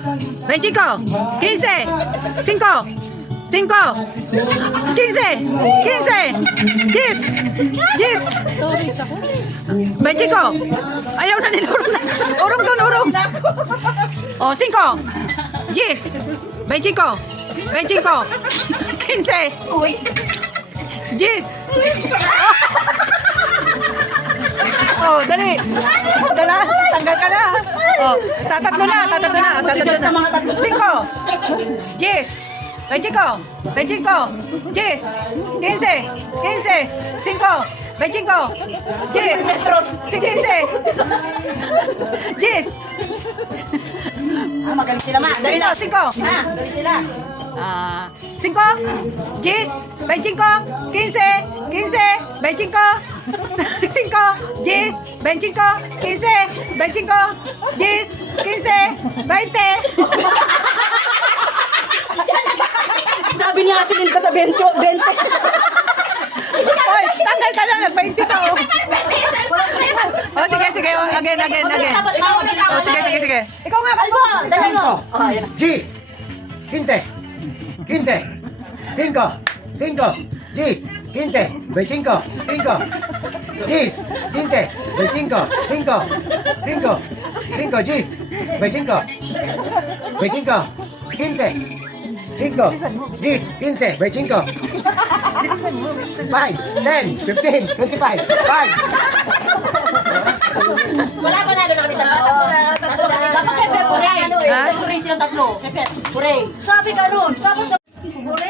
25, 15, 5, 5, 15, 15, 10, 10, 25. Ayaw na nila, urong na. Urong doon, urong. O, 5, 10, 25, 25, 15, 10. Oh, dali. Dala, tanggal ka na. Oh, tatatlo na. 5, 10, 25, 25, 10, 15, 15, 5, 25, 10, 15, 10. Magaling sila, ma. Dali na. 5. Dali sila. 5, 10, 25, 15, 15, 25, 5, 10, 25, 15, 25, 10, 15, 20. Sabi niya atin ka sa 20. Oy, tanggal ka na, nag-20 ka oh. Oh, sige. Again. Oh, sige. Ikaw nga, kalbo. Dali mo. 10, 15, 15, 5, 5, 10, 15, 25, 5, 10, 15, 25, 5, 5, 5, 10, 25, 25, 15, 5, 10, 15, 25, 5, 10, 15, 25, 5. Wala pa na kami tatlo. Dapat kepe, pure. Pure silang tatlo. Kepe, pure. Sabi ka nun. Dapat pure. Pure.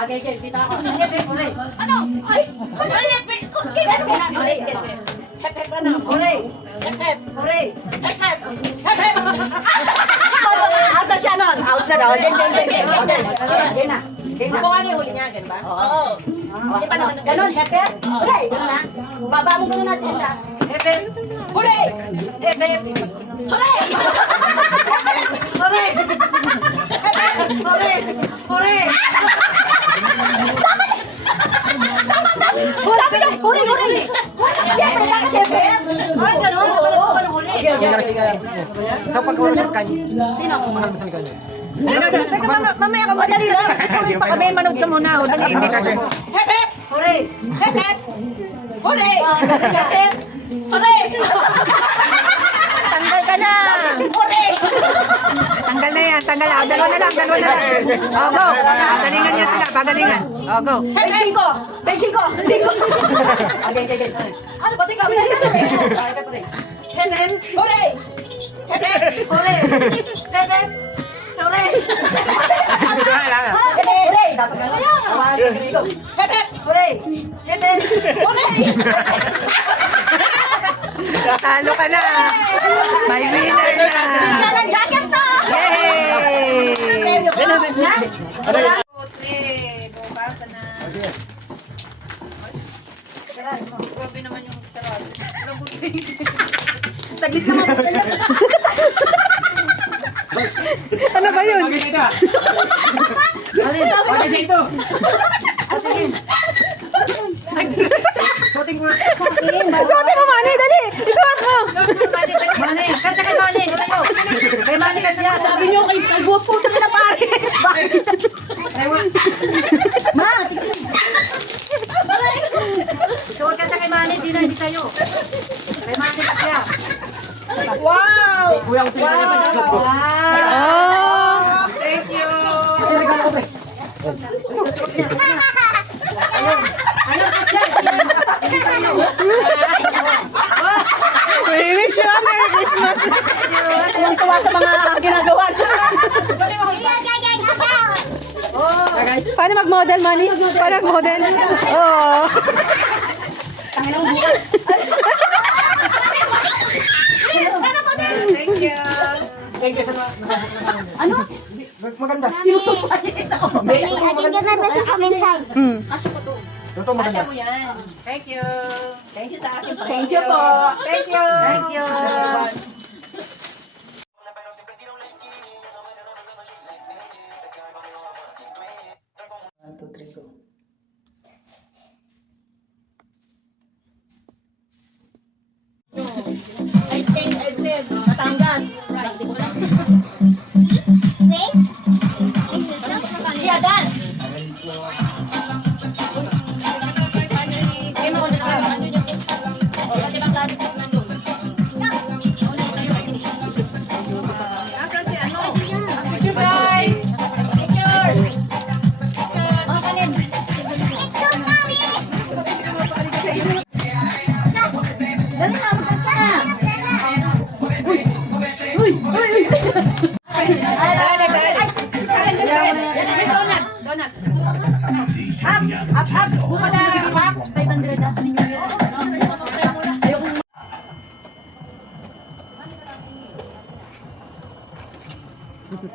Okay, kita ako. Kepe, pure. Ano? Ay, magalit. Kepe, pure. Kepe pa na. Pure. Kepe, pure. Kepe. Asa siya nun? Out na daw. Gena. Kung ano yung huli niya, ganun ba? Oo. Hindi pa naman nasa Ganon, Kepe. Pure. Ganon na. Baba mo muna natin na. Kepe. Pure. Kepe. Pure. Pure. Pure. Pure. Sabi ng pure. Kepe lang, Kepe. Ay, ganon. Wala po ka nung huli. Sa pagkawalan sa kanya, Sino? mahal mo sa kanya. Teka, mamaya ka madali lang. Tuloy pa kami, manood ka muna. O, dali, hindi ka po. Kepe. Pure. Kepe. Pure. Kepe. Pare! Tanggal ka na. Pure. Tanggal na yan, tanggal na. O, dalawa na lang. O, go. Pagalingan niya sila, pagalingan. O, go. Benching ko! Okay. Ano ba? Tingnan mo na kasi. Hemen! Hore! Hemen! Hore! Hemen! Hore! Hore! Dapat nga lang. Hemen! Hore! Hemen! Hore! Talo ka na. May winner na. Tingnan ang jacket to! Yay! Bumabasa na. Grabe naman yung sarado. Wala buti. Saglit naman po dyan. Ano ba yun? Suotin mo, Manny, dali. Isuot mo. Mane, kasi kay Mane. Kay Mane kasi yan. Sabi niyo kay Guwap po na pare. Bakit? Ma! Suot ka sa kay Mane, hindi tayo. Kay Mane kasi yan. Wow! Wow! Oh. Thank you. We wish you a Merry Christmas. Tuwang-tuwa sa mga ginagawa niyo. Paano mag-model, Manny? Paano mag-model? Oh. Thank you. Thank you sa mga Ano? maganda. Mami, agad ka na sa comment side. Totoo maganda. Thank you. Thank you sa akin. Thank you po. Thank you. Thank you. One, two, three, go. Ay, Ba't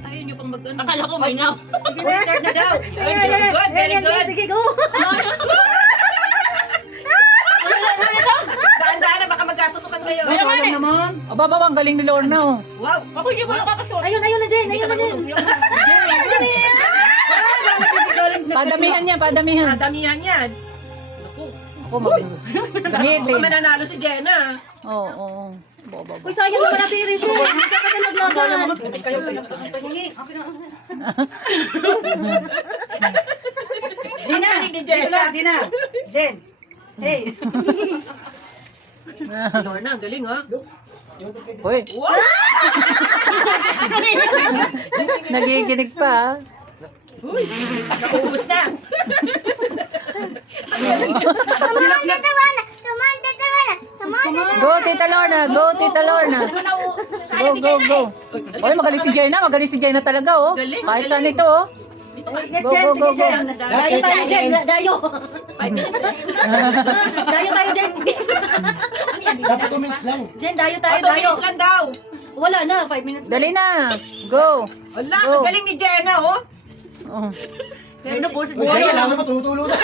tayo nyo pang mag-ano? Akala ko may now. Start na daw. Very good, very good. Sige, go. Daan-daan na, baka magkatusukan kayo. Sayang naman. Aba, ang galing ni Lorna, oh. Wow, ako hindi mo nakakasyon. Ayun na, Jen. Padamihan niya, padamihan. Damihan yan. Ako, magaling. Baka Gamitin. mananalo si Jenna. Oo. Uy, sayang naman natin rin siya. Magkakadalaglagan. Kayo pahingi. Gina, dito lang, Gina. Jen. Hey. Si Lorna, ang galing ha. Uy, Wow! nagiginig pa, ah. Uy, nakuubos na. Go, Tita Lorna. Go, Tita Lorna. Go. Uy, magaling si Jenna. Magaling si Jenna talaga, oh. Kahit saan ito, oh. Go. Dayo tayo, Jen. Dayo. 5 minutes. Dayo tayo, Jen. Dapat 2 minutes lang. Jen, dayo tayo, 2 dayo. minutes lang daw. Wala na, 5 minutes. Dali na. Go. Wala, Go. ang galing ni Jenna, oh. Oh. Pero Uy, kaya alam mo, tumutulo na.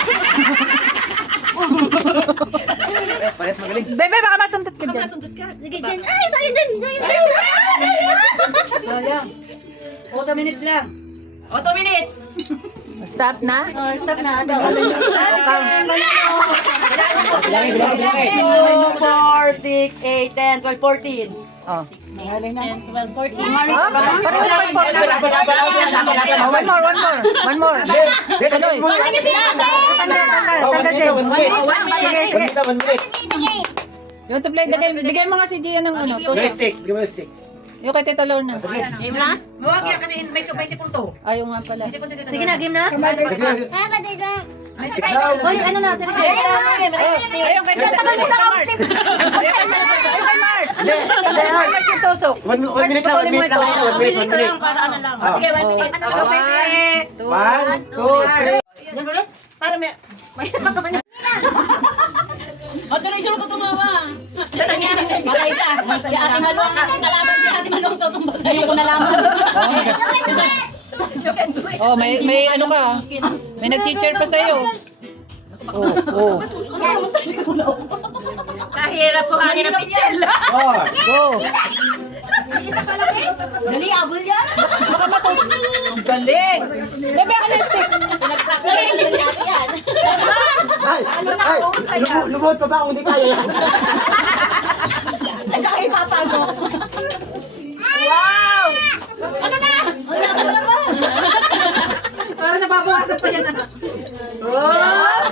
Pares magaling. Bebe, baka masundot ka dyan. sundot ka. Sige, Jen. Ay, sayang, Jen. Sayang. 8 minutes lang. O, 2 minutes. Stop na. Oh, stop na. Daw. 4, 6, 8, 10, 12, 14. Oh. 10, 12, 14. Pareho na kayo. One more. Tuloy. You want to play the game? Bigay mo nga si Gian ng ano. Give me a stick. Give me a stick. Yung kay Tita Lorna. Game na? Huwag yan kasi may sipon to. Ayaw nga pala. Sige na, game na. Sige. Stick daw. Oy, ano na, Teresha? Ayaw kay Tita Lorna. Hindi, Mars yung tusok. 1 minute lang. 1 minute lang. 1 minute. Para ano lang. Sige, 1 minute. 1, 2, 3. Yan ulit. Para may... O, tuloy-tuloy ko tumawa. Patay siya. Si Ate Malong, kalaban si Ate Malong tutumba sa'yo. Ayoko nalaman. Oh, may ano ka? May nag-teacher pa sa'yo. Oh. Kahirap ko kanina pitchel. 4. Go. Dali, abol yan. Ang galing. Bebe, ako na stick. Pinag-practice ni Ate yan. Ay, lumuhod pa ba kung hindi kaya yan? At saka ipapasok. Wow! Ano na? Wala ba? Para nababawasan pa yan. Oh!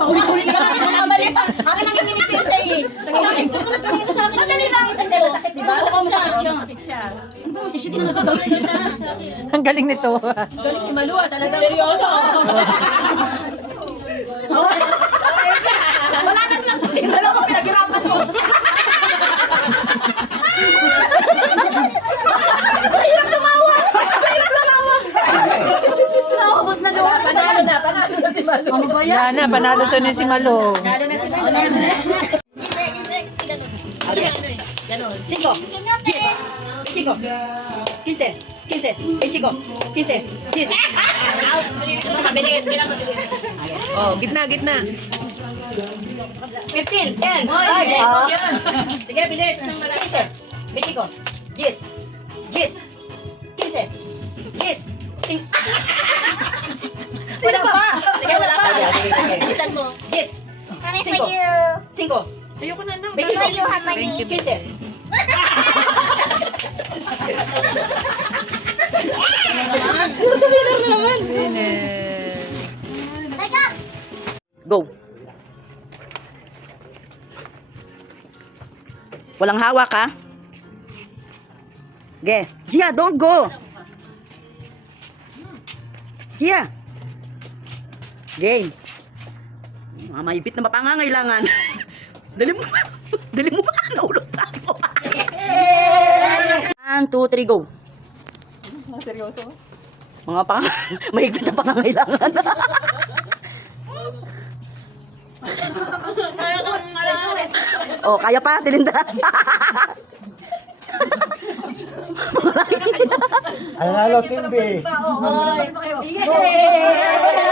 Pauli-uli na lang. Mali pa. Akin ang ginipil siya eh. Ito ka nagkamili ka sa akin. Madali lang. Masakit, diba? Sa kumsa. Ang galing nito. Galing ni Malu, talaga. Seryoso. Wala nang lang. Dalawa pinaghirapan mo. Mahirap lumawa. Naubos na doon. Panalo na si Malu. Ano ba yan? Yan na, panalo sa si Malo. Panalo na si Malu. Cinco. Cinco. 15. 15. Chico. 15. 10. Mabilis. Kailangan mabilis. Oh, gitna. 15. 10. Sige, bilis. 15. Chico. 10. 10. 15. 10. Wala pa. Sige, wala pa. Bilisan mo. 10. Kami for you. 5. Ayoko na lang. Chico. For you, Hamani. 15. Back up. Go. Walang hawak ha. Ge. Gia, don't go. Gia. Game. Mga maipit na mapangangailangan. Dali mo. Dali mo ba? Naulog pa ako. 1, 2, 3, go. Seryoso? Mga mahigpit na pangangailangan. Oh, kaya pa, tilinda. Ang halo, Timbi. Yay!